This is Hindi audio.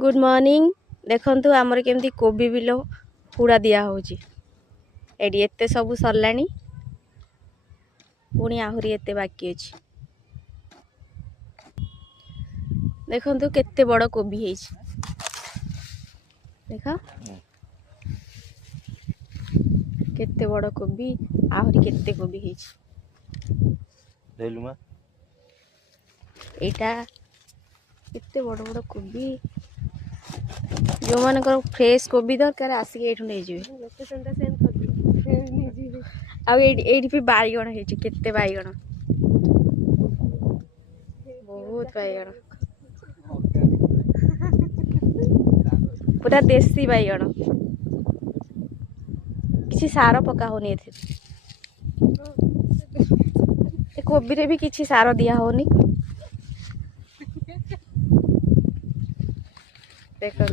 Good morning. देखंतु आमर केमती कोबी बिलो हुड़ा दिया होची एडी एते सब सरलानी पुणी आहुरी एते बाकी अछि। देखंतु केते बड़ कोबी हेछि देखा केते बड़ कोबी आहुरी केते कोबी हेछि देलुमा एटा केते बड़ बड़ कोबी जो मानकर फ्रेश कोबी दरकार आसिक एठु नै जिवे लोकेशन सेंड कर दियो नै जिवे आ एडी भी बाईगण हेछि केते बाईगण बहुत बाईगण पूरा देसी बाईगण किसी सार पका होनी एथे ए कोबी रे भी किसी सार दिया होनी देखो